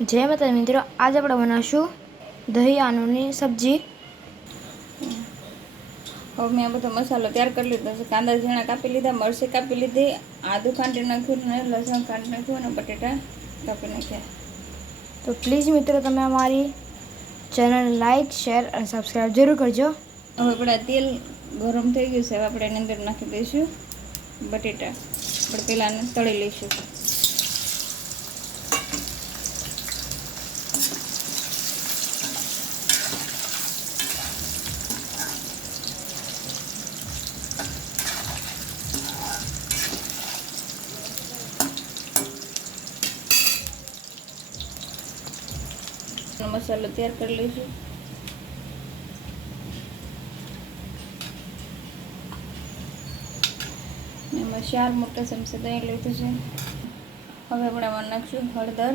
जय माता मित्रों, आज આપણે બનાવશું દહીં આલુની સબ્જી। હવે મેં બધો મસાલો તૈયાર કરી લીધો છે। કાંદા ઝીણા કાપી લીધા, મરચી કાપી લીધી, આદુ ખાંડી નાખ્યું અને લસણ ખાંડી નાખ્યું અને બટેટા કાપી નાખ્યા। તો પ્લીઝ મિત્રો તમે અમારી ચેનલ લાઈક, શેર અને સબસ્ક્રાઈબ જરૂર કરજો। હવે આપણે તેલ ગરમ થઈ ગયું છે। હવે આપણે એની અંદર નાખી દઈશું બટેટા। આપણે પહેલાં તળી લઈશું। મસાલો તૈયાર કરી લઈશું। એમાં 4 મોટા ચમચા દહીં લીધું છે। હવે આપણે આમાં નાખશું હળદર,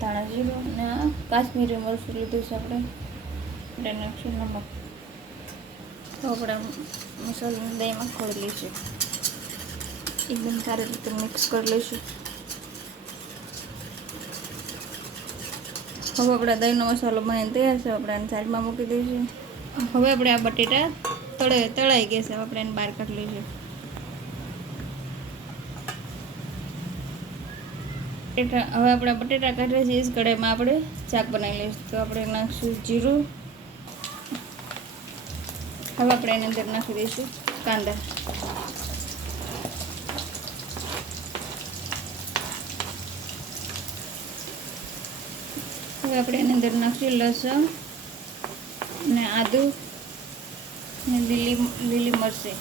ધાણા જીરું અને કાશ્મીરી મરચું લીધું છે। આપણે નાખશું નમક। તો આપણે મસાલાને દહીંમાં ખોળી લઈશું, એકદમ સારી રીતે મિક્સ કરી લઈશું। હવે આપણે દહીંનો મસાલો બનાવીને તૈયાર છે। આપણે એને સાઈડમાં મૂકી દઈશું। હવે આપણે આ બટેટા તળાઈ ગયા છે। આપણે એને બહાર કાઢી લઈશું। હવે આપણે બટેટા કાઢીએ છીએ એ કઢાઈમાં આપણે શાક બનાવી લઈશું। તો આપણે નાખીશું જીરું। હવે આપણે એની અંદર નાખી દઈશું કાંદા। હવે આપણે એની અંદર નાખીશું લસણ અને આદુ અને લીલી મરચી।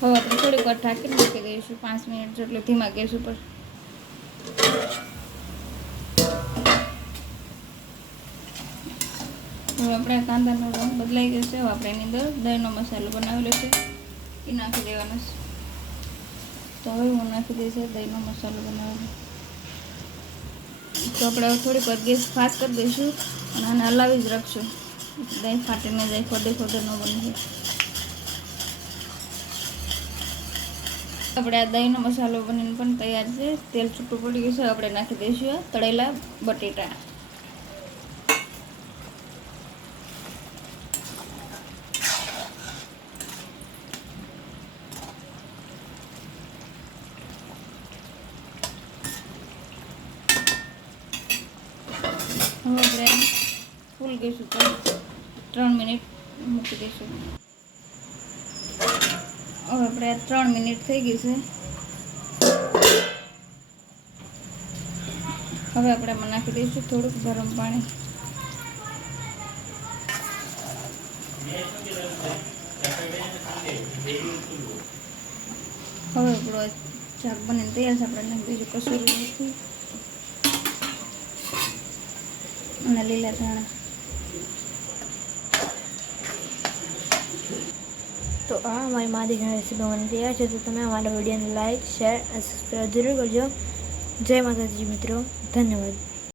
હવે આપણે થોડીક વાર ઢાંકીને મૂકી દઈશું 5 મિનિટ જેટલું ધીમા ગેસ ઉપર। હવે આપણે કાંદાનો રંગ બદલાઈ ગયો છે। હવે આપણે એની અંદર દહીંનો મસાલો બનાવેલો છે એ નાખી દેવાનો છે। તો હવે હું નાખી દઈશ દહીંનો મસાલો બનાવેલો। તો આપણે થોડીક વાર ગેસ ફાસ્ટ કરી દઈશું અને આને હલાવી જ રાખશું, દહીં ફાટીને જાય, ખોટે ન બની જાય। આપણે આ દહીંનો મસાલો બનીને પણ તૈયાર છે। તેલ છૂટું પડી ગયું છે। આપણે નાખી દઈશું તળેલા બટેટા। હવે આપણે ફૂલ ગેસ ઉપર 3 મિનિટ મૂકી દઈશું। હવે આપણે 3 મિનિટ થઈ ગઈ છે। હવે આપણે એમાં નાખી દઈશું થોડુંક ગરમ પાણી। હવે આપણો શાક બનીને તૈયાર છે। આપણે નાખી દઈશું કસૂરી મેથી અને લીલા ધાણા। તો આ અમારી મારી રેસીપી બની તૈયાર છે। તો તમે અમારા વિડીયોને લાઈક, શેર અને સબસ્ક્રાઈબ જરૂર કરજો। જય માતાજી મિત્રો, ધન્યવાદ।